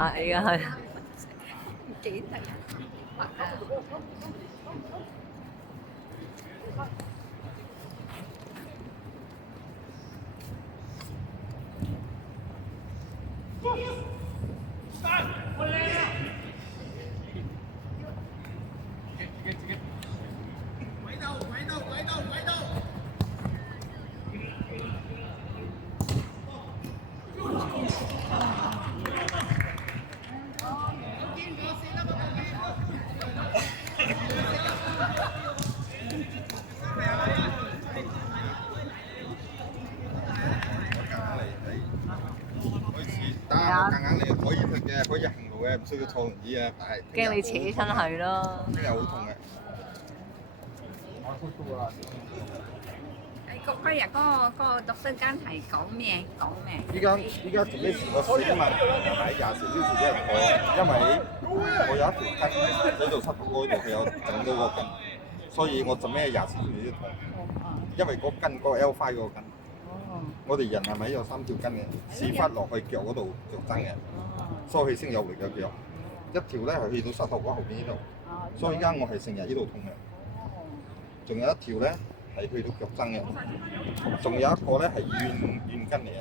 係啊係啊，唔記得畫啊。打我夾硬嚟可以去嘅，可以行路嘅，唔需要坐輪椅嘅，但係驚你扯親佢咯。聽日好痛嘅。嗰日嗰個讀書間係講咩？依家做咩事？我4萬係咪24小時一個？因為我有一條筋喺度膝頭哥度，佢有整到個筋，所以我做咩24小時都痛。因為嗰筋嗰個 L5 嗰個筋。我哋人係咪有3條筋嘅？屎忽落去腳嗰度腳踭嘅，所以先有力嘅腳。一條咧係去到膝頭哥後邊呢度，所以而家我係成日呢度痛嘅。仲有一條咧係去到腳踭嘅，仲有一個咧係軟筋嚟嘅。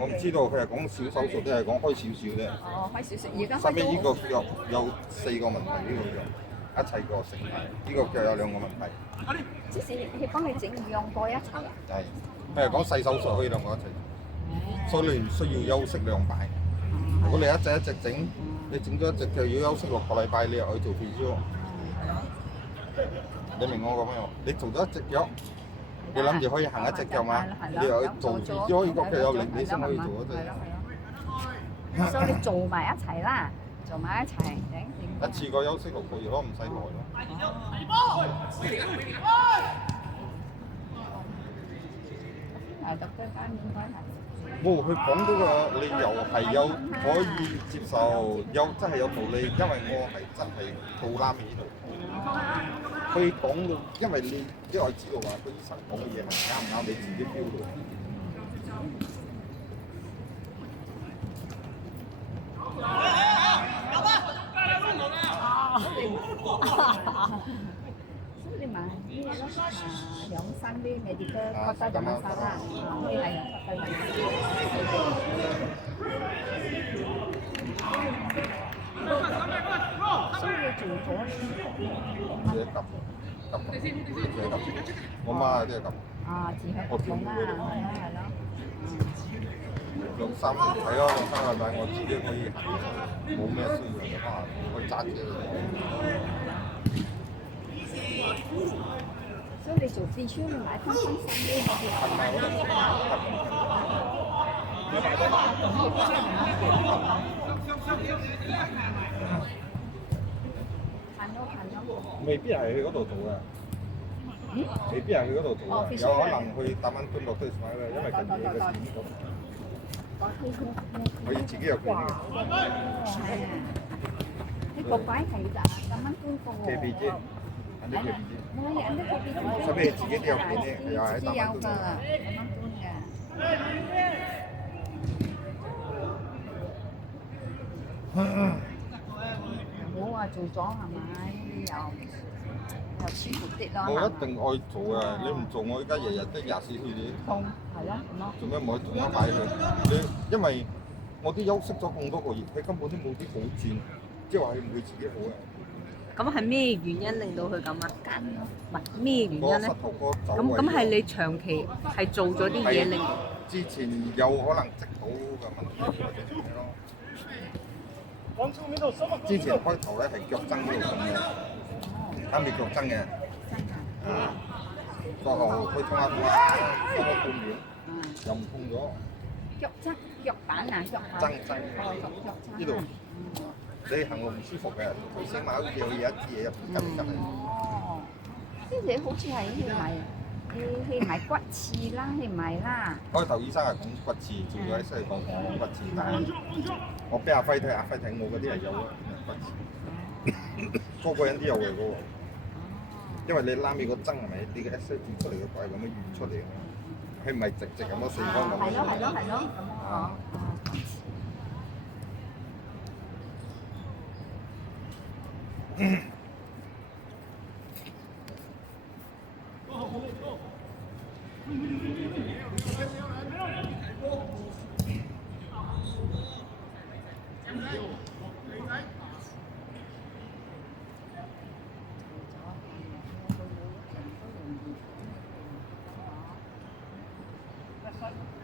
我唔知道佢係講小手術定係講開少少啫。哦，開少少，而家後尾呢個腳有4個問題，呢個腳一齊過成埋，呢個腳有2個問題。之前佢幫你整2個一齊啊？係，佢係講細手術可以2個一齊，所以你唔需要休息2擺。如果你一隻整，你整咗一隻腳要休息6個禮拜，你又去做 physio。你明我講咩喎？你做咗一隻腳，你諗住可以行一隻腳嘛？你又去做 physio，呢個腳有力，你先可以做嗰隻。所以你做埋一齊啦，做埋一齊整。一次過休息6個月咯，唔使耐咯。讀書間應該係。佢講嗰個理由係有可以接受，真係有道理，因為我係真係肚腩呢度痛。佢講到，因為你知道話，個醫生講嘅嘢係啱唔啱，你自己 feel 到。所以你買咩咯？養生啲medical 覺得就冇晒啦，可以係養所以你做咗自己急，我媽都係急。啊，自己服務啦，係咯。2、3日睇咯，2、3日我自己可以行，冇咩需要嘅話，可以揸住。所以你做支超，你買翻新啲嗰啲。係咪嗰度？未必係去嗰度做嘅。未必係去嗰度做嘅，有可能去搭晚搬落堆買嘅，因為近嘢嘅錢嗰度。可以自己有權嘅。呢個擺係咋？8蚊搬過喎。借俾啫，肯定借俾啫。所以自己都有權嘅，又係自己有㗎，8蚊搬嘅。冇話做咗係咪？又舒服啲咯。我一定愛做嘅，你唔做我而家日日都24小時。痛係咯，咁咯。做咩唔可以做一擺佢？因為我都休息咗咁多個月，佢根本都冇啲好轉，即係話佢唔會自己好嘅。咁係咩原因令到佢咁啊？唔係咩原因咧？咁係你長期係做咗啲嘢令之前有可能積到嘅問題或者咩咯？之前開頭咧係腳踭嗰度痛嘅，啱住腳踭嘅，過後佢痛下痛下，痛咗半年，又唔痛咗。腳板啊，腳踭呢度，你行路唔舒服嘅，佢起碼好似有一支嘢入邊吉嚟。哦，啲嘢好似係去埋骨刺啦，係咪啦？開頭醫生係講骨刺，做咗啲西講骨刺，但係我俾阿輝睇，阿輝睇我嗰啲係有骨刺，個個人都有嘅嗰個。因為你拉尾個針係咪？你嘅 X 線出嚟嘅怪咁樣圓出嚟嘅，係唔係直直咁樣四方咁樣？係咯係咯係咯咁樣講。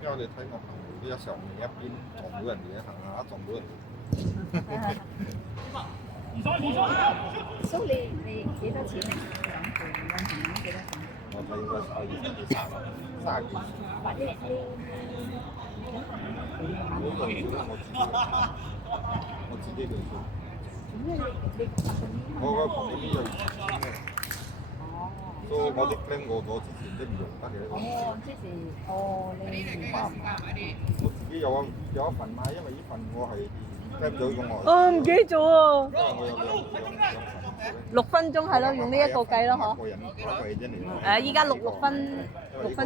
因為我哋睇我朋友呢一上面一邊撞到人哋，行下撞到人哋。叔你幾多錢咧？兩條兩條幾多錢？我睇應該30幾。或者呢？呢個我自己嚟做。點解你我個朋友呢有2000嘅。哦。所以我啲 plan 過咗之前都唔用得嘅。哦，即係你我自己有一份買，因為呢份我係 plan 咗呢個我。唔記得咗喎。因為我有兩份。6分鐘係咯，用呢一個計咯，嗬。個人貴啫嚟。依家6分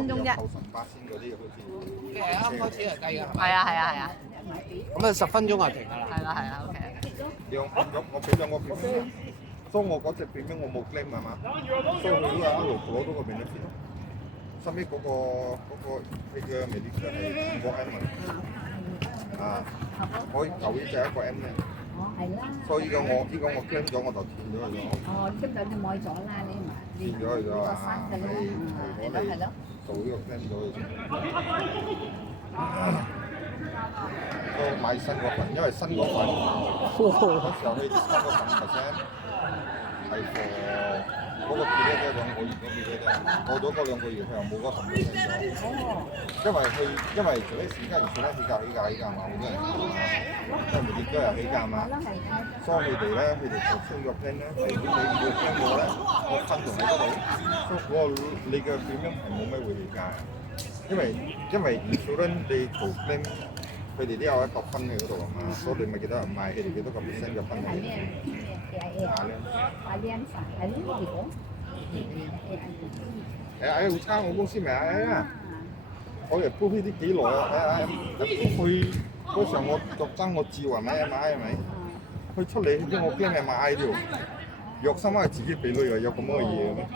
鐘啫。扣18先嗰啲好似。啱開始係計㗎。係啊。咁啊10分鐘就停㗎啦。係啦，OK。兩份咁，我俾兩個片面，所以我嗰隻片面我冇 claim 係嘛，所以佢都係一路攞到個 benefit 咯。收尾嗰個佢嘅 medical 係5個 M 啊，我舊呢隻1個 M 咧。哦，係啦。所以呢個我 claim 咗我就斷咗佢咗。哦，claim 咗就冇咗啦，你斷咗佢咗啊！係咯。做呢個 claim 咗佢先。都買新嗰份，因為新嗰份嗰時候佢新嗰份 percent 係 for 嗰個 period 啫，2個月嗰 period 啫，過咗嗰2個月佢又冇嗰10%咗。因為做啲時間而做得起價嘛，好多人因為每都有起價嘛，所以佢哋咧，佢哋就出個 plan 咧，係如果你要 plan 嘅話咧，我分同你嗰度，所以你嘅 premium 係冇咩會起價，因為 insurance 你做 plan。佢哋都有一個分喺嗰度啊嘛，所以你咪記得買佢哋幾多個 percent 嘅分喺。好差我公司咪我哋鋪呢啲幾耐啊？佢嗰時候我特登我照啊買係咪？佢出嚟啲我驚係買條藥心係自己俾女又有咁嘅嘢咩？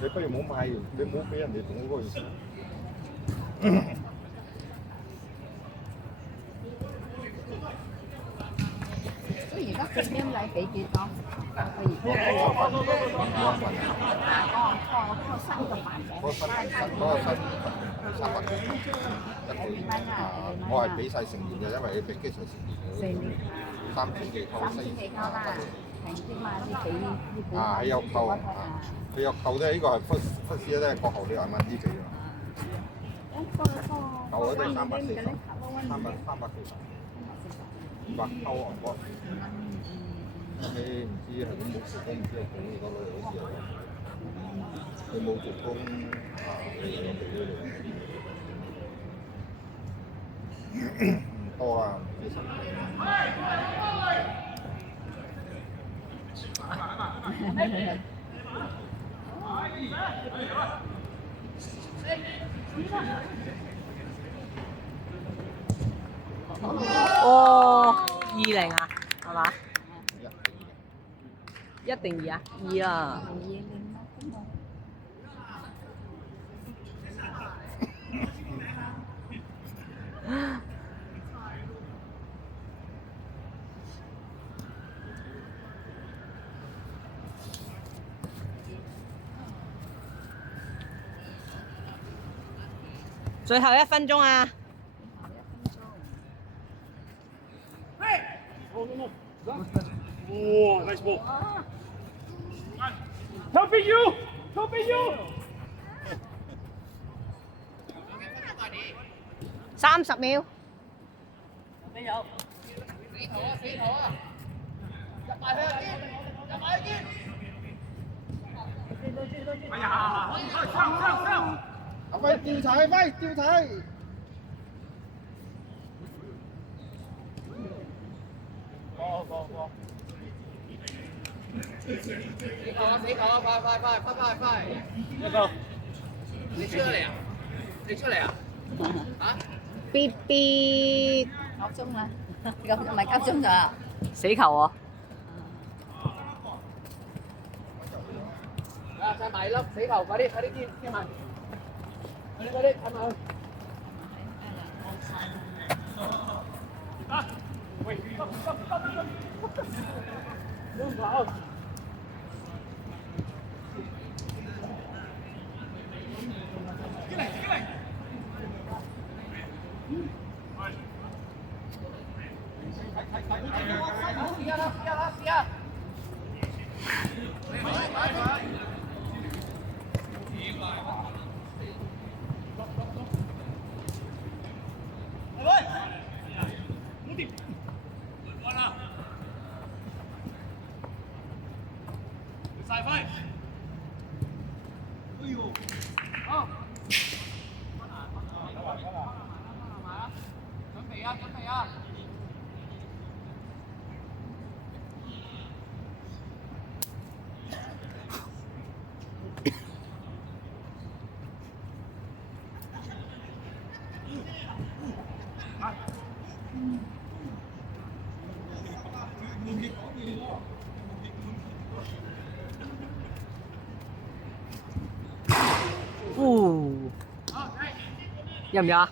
你不如唔好買，你唔好俾人哋同嗰個意思。而家premium你俾幾多？個新嘅版本。嗰個新300幾1個月我係俾晒成年嘅，因為佢俾機場成年3000幾扣啦，平啲嘛，你俾係有扣佢有扣啫，呢個係 first year 咧，過後你慢慢啲俾啊。扣嗰啲340，340扣韓國。你唔知係咁冇做工，唔知有冇嗰類好似係，佢冇做工你有俾佢哋，唔多啦，唔知哦，20啊，係嘛？1定2啊？2啊。最後1分鐘啊！Oh, nice ball. Helping you! Helping you! 30秒。快調查，快調查！死球啊！快！一個。你出得嚟啊？你出嚟啊？嗶嗶夠鐘啦，咁唔係夠鐘咋？死球啊！啊！晒埋粒死球，快啲貼埋，快啲睇埋去。喂，急唔跑？晒輝，哎呦，好，準備啊！呼，入唔入啊？